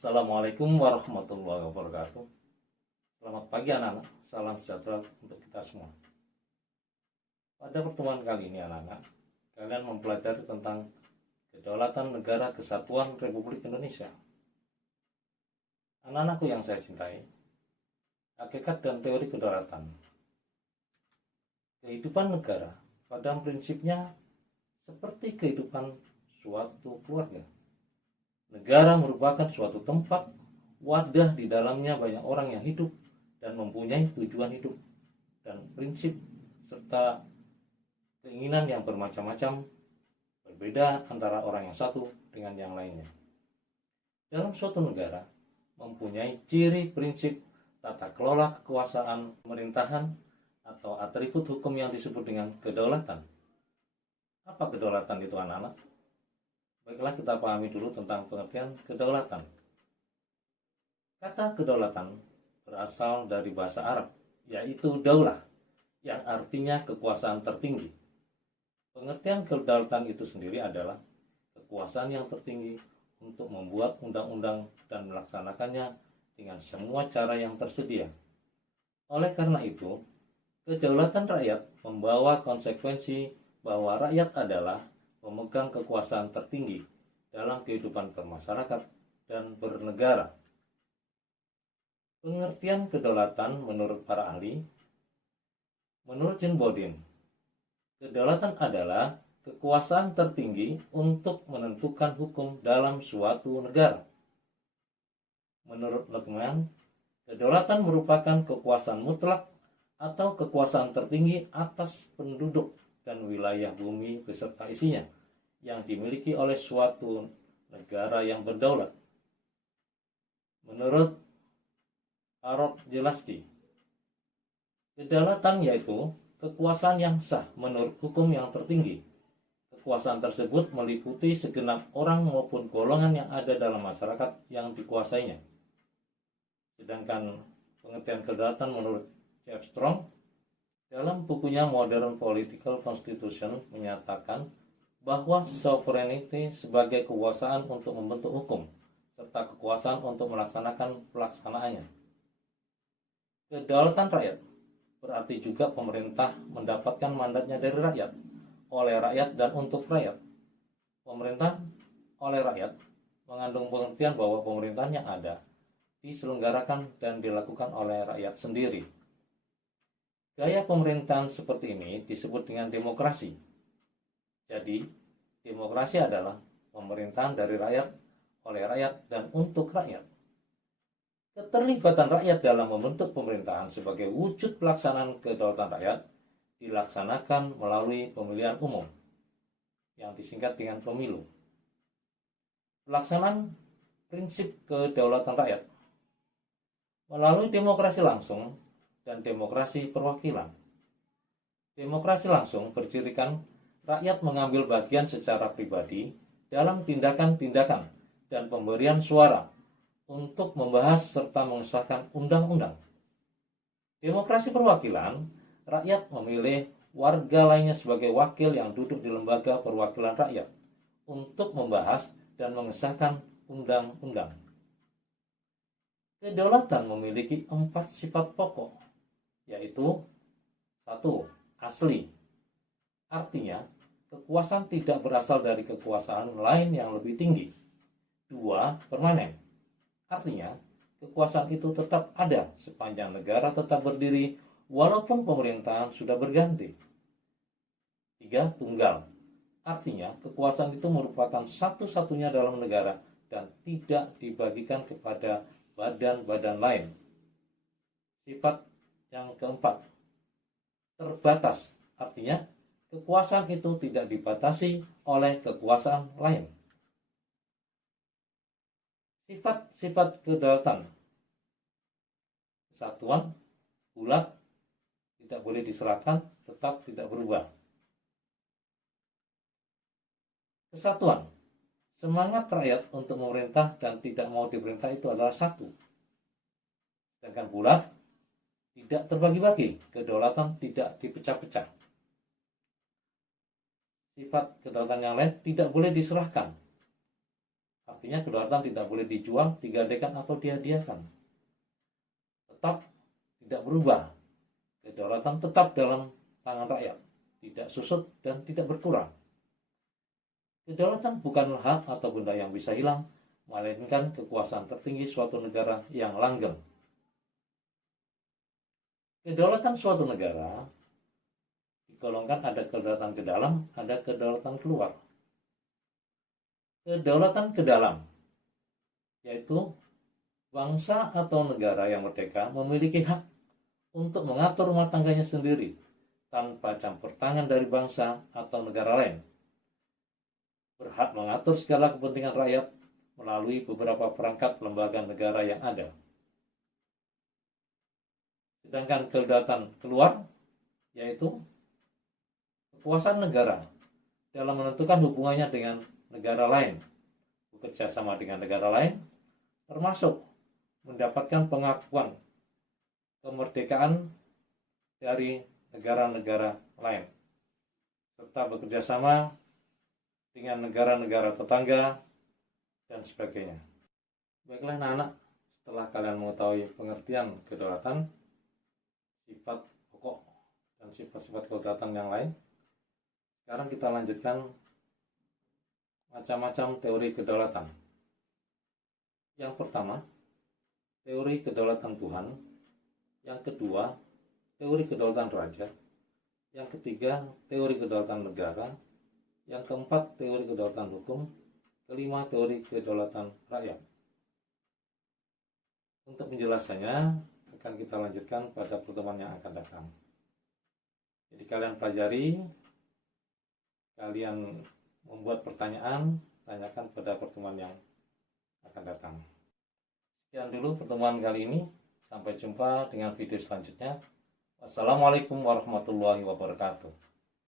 Assalamualaikum warahmatullahi wabarakatuh. Selamat pagi anak-anak, salam sejahtera untuk kita semua. Pada pertemuan kali ini anak-anak, kalian mempelajari tentang Kedaulatan Negara Kesatuan Republik Indonesia. Anak-anakku yang saya cintai, hakikat dan teori kedaulatan. Kehidupan negara pada prinsipnya seperti kehidupan suatu keluarga. Negara merupakan suatu tempat, wadah di dalamnya banyak orang yang hidup dan mempunyai tujuan hidup dan prinsip serta keinginan yang bermacam-macam, berbeda antara orang yang satu dengan yang lainnya. Dalam suatu negara mempunyai ciri prinsip tata kelola kekuasaan pemerintahan atau atribut hukum yang disebut dengan kedaulatan. Apa kedaulatan itu anak-anak? Baiklah, kita pahami dulu tentang pengertian kedaulatan. Kata kedaulatan berasal dari bahasa Arab, yaitu daulah, yang artinya kekuasaan tertinggi. Pengertian kedaulatan itu sendiri adalah kekuasaan yang tertinggi untuk membuat undang-undang dan melaksanakannya dengan semua cara yang tersedia. Oleh karena itu, kedaulatan rakyat membawa konsekuensi bahwa rakyat adalah pemegang kekuasaan tertinggi dalam kehidupan bermasyarakat dan bernegara. Pengertian kedaulatan menurut para ahli, menurut John Bodin, kedaulatan adalah kekuasaan tertinggi untuk menentukan hukum dalam suatu negara. Menurut Luckman, kedaulatan merupakan kekuasaan mutlak atau kekuasaan tertinggi atas penduduk dan wilayah bumi beserta isinya yang dimiliki oleh suatu negara yang berdaulat. Menurut Harold Jelasti, kedaulatan yaitu kekuasaan yang sah menurut hukum yang tertinggi. Kekuasaan tersebut meliputi segenap orang maupun golongan yang ada dalam masyarakat yang dikuasainya. Sedangkan pengertian kedaulatan menurut C.F. Strong dalam bukunya Modern Political Constitution menyatakan bahwa sovereignty sebagai kekuasaan untuk membentuk hukum serta kekuasaan untuk melaksanakan pelaksanaannya. Kedaulatan rakyat berarti juga pemerintah mendapatkan mandatnya dari rakyat, oleh rakyat dan untuk rakyat. Pemerintah oleh rakyat mengandung pengertian bahwa pemerintahan yang ada diselenggarakan dan dilakukan oleh rakyat sendiri. Gaya pemerintahan seperti ini disebut dengan demokrasi. Jadi, demokrasi adalah pemerintahan dari rakyat, oleh rakyat, dan untuk rakyat. Keterlibatan rakyat dalam membentuk pemerintahan sebagai wujud pelaksanaan kedaulatan rakyat dilaksanakan melalui pemilihan umum, yang disingkat dengan pemilu. Pelaksanaan prinsip kedaulatan rakyat melalui demokrasi langsung dan demokrasi perwakilan. Demokrasi langsung bercirikan rakyat mengambil bagian secara pribadi dalam tindakan-tindakan dan pemberian suara untuk membahas serta mengesahkan undang-undang. Demokrasi perwakilan, rakyat memilih warga lainnya sebagai wakil yang duduk di lembaga perwakilan rakyat untuk membahas dan mengesahkan undang-undang. Kedaulatan memiliki 4 sifat pokok, yaitu 1. Asli. Artinya, kekuasaan tidak berasal dari kekuasaan lain yang lebih tinggi. 2. Permanen. Artinya, kekuasaan itu tetap ada sepanjang negara tetap berdiri walaupun pemerintahan sudah berganti. 3. Tunggal. Artinya, kekuasaan itu merupakan satu-satunya dalam negara dan tidak dibagikan kepada badan-badan lain. Sifat yang keempat, terbatas. Artinya, kekuasaan itu tidak dibatasi oleh kekuasaan lain. Sifat-sifat kedaulatan: kesatuan, bulat, tidak boleh diserahkan, tetap tidak berubah. Kesatuan, semangat rakyat untuk memerintah dan tidak mau diperintah itu adalah satu. Sedangkan bulat, tidak terbagi-bagi, kedaulatan tidak dipecah-pecah. Sifat kedaulatan yang lain tidak boleh diserahkan. Artinya kedaulatan tidak boleh dijual, digadaikan atau dihadiahkan. Tetap tidak berubah. Kedaulatan tetap dalam tangan rakyat, tidak susut dan tidak berkurang. Kedaulatan bukanlah hak atau benda yang bisa hilang, melainkan kekuasaan tertinggi suatu negara yang langgeng. Kedaulatan suatu negara digolongkan ada kedaulatan ke dalam, ada kedaulatan keluar. Kedaulatan ke dalam, yaitu bangsa atau negara yang merdeka memiliki hak untuk mengatur rumah tangganya sendiri tanpa campur tangan dari bangsa atau negara lain. Berhak mengatur segala kepentingan rakyat melalui beberapa perangkat lembaga negara yang ada. Sedangkan kedaulatan keluar, yaitu kekuasaan negara dalam menentukan hubungannya dengan negara lain, bekerja sama dengan negara lain, termasuk mendapatkan pengakuan kemerdekaan dari negara-negara lain, serta bekerja sama dengan negara-negara tetangga dan sebagainya. Baiklah anak-anak, setelah kalian mengetahui pengertian kedaulatan, sifat pokok dan sifat-sifat kedaulatan yang lain, sekarang kita lanjutkan macam-macam teori kedaulatan. Yang pertama, teori kedaulatan Tuhan. Yang kedua, teori kedaulatan raja. Yang ketiga, teori kedaulatan negara. Yang keempat, teori kedaulatan hukum. Kelima, teori kedaulatan rakyat. Untuk menjelaskannya, akan kita lanjutkan pada pertemuan yang akan datang. Jadi kalian pelajari, kalian membuat pertanyaan, tanyakan pada pertemuan yang akan datang. Sekian dulu pertemuan kali ini. Sampai jumpa dengan video selanjutnya. Wassalamualaikum warahmatullahi wabarakatuh.